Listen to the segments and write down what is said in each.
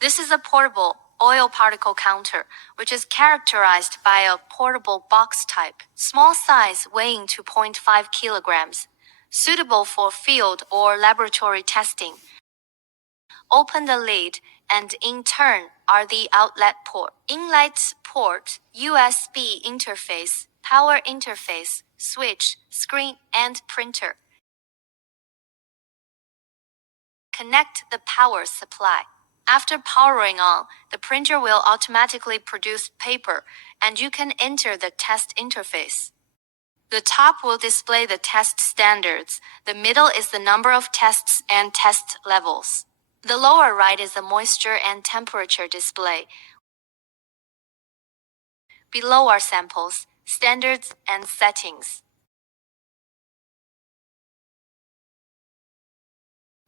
This is a portable oil particle counter, which is characterized by a portable box type, small size weighing 2.5 kilograms, suitable for field or laboratory testing. Open the lid, and in turn are the outlet port, inlet port, USB interface, power interface, switch, screen, and printer. Connect the power supply. After powering on, the printer will automatically produce paper, and you can enter the test interface. The top will display the test standards. The middle is the number of tests and test levels. The lower right is the moisture and temperature display. Below are samples, standards, and settings.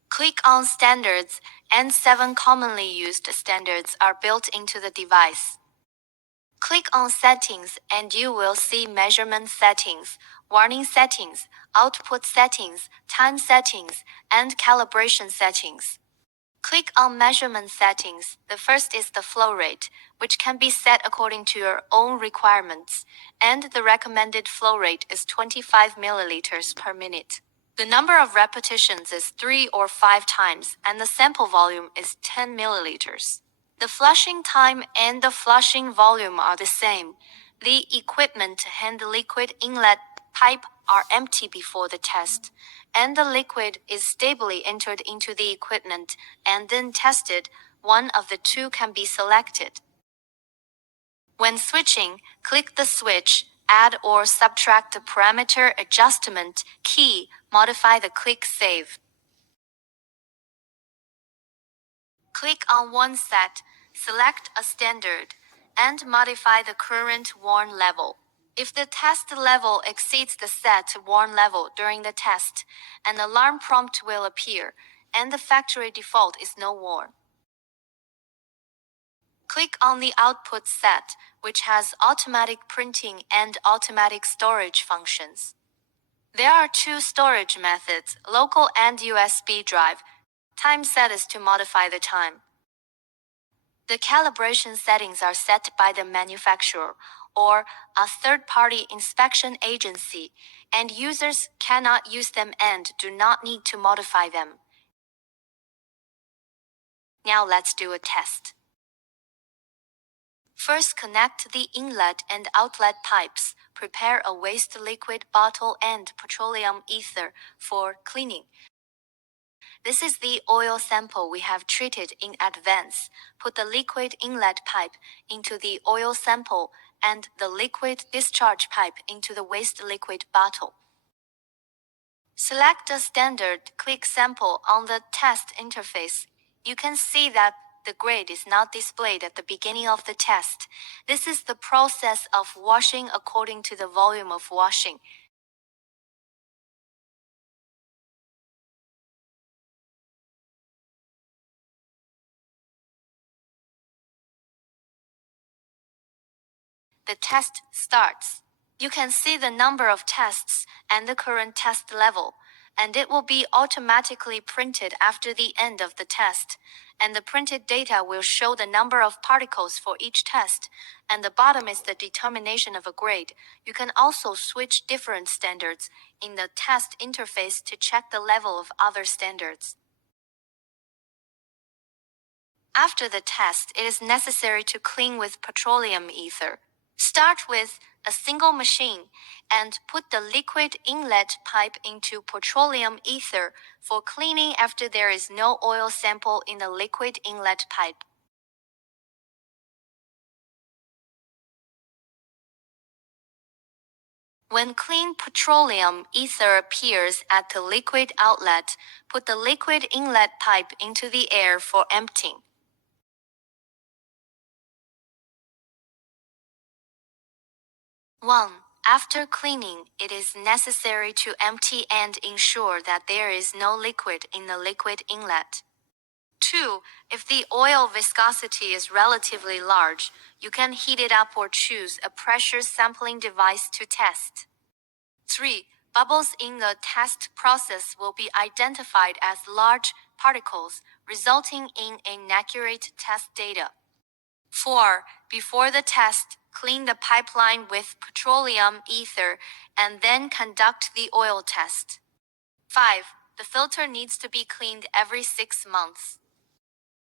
Click on Standards, and 7 commonly used standards are built into the device. Click on Settings, and you will see measurement settings, warning settings, output settings, time settings, and calibration settings. Click on Measurement Settings. The first is the flow rate, which can be set according to your own requirements, and the recommended flow rate is 25 milliliters per minute. The number of repetitions is 3 or 5 times, and the sample volume is 10 milliliters. The flushing time and the flushing volume are the same. The equipment and the liquid inlet pipe are empty before the test, and the liquid is stably entered into the equipment and then tested. One of the two can be selected. When switching, click the switch, add or subtract the parameter adjustment key, modify the click save. Click on one set, select a standard, and modify the current warn level. If the test level exceeds the set warn level during the test, an alarm prompt will appear, and the factory default is no warn. Click on the output set, which has automatic printing and automatic storage functions. There are 2 storage methods, local and USB drive. Time set is to modify the time. The calibration settings are set by the manufacturer or a third-party inspection agency, and users cannot use them and do not need to modify them. Now let's do a test. First, connect the inlet and outlet pipes. Prepare a waste liquid bottle and petroleum ether for cleaning. This is the oil sample we have treated in advance. Put the liquid inlet pipe into the oil sample and the liquid discharge pipe into the waste liquid bottle. Select a standard click sample on the test interface. You can see that the grade is not displayed at the beginning of the test. This is the process of washing according to the volume of washing. The test starts. You can see the number of tests and the current test level, and it will be automatically printed after the end of the test, and the printed data will show the number of particles for each test, and the bottom is the determination of a grade. You can also switch different standards in the test interface to check the level of other standards. After the test, it is necessary to clean with petroleum ether. Start with a single machine and put the liquid inlet pipe into petroleum ether for cleaning after there is no oil sample in the liquid inlet pipe. When clean petroleum ether appears at the liquid outlet, put the liquid inlet pipe into the air for emptying. After cleaning, it is necessary to empty and ensure that there is no liquid in the liquid inlet. 2. If the oil viscosity is relatively large, you can heat it up or choose a pressure sampling device to test. 3. Bubbles in the test process will be identified as large particles, resulting in inaccurate test data. 4. Before the test, clean the pipeline with petroleum ether and then conduct the oil test. 5. The filter needs to be cleaned every 6 months.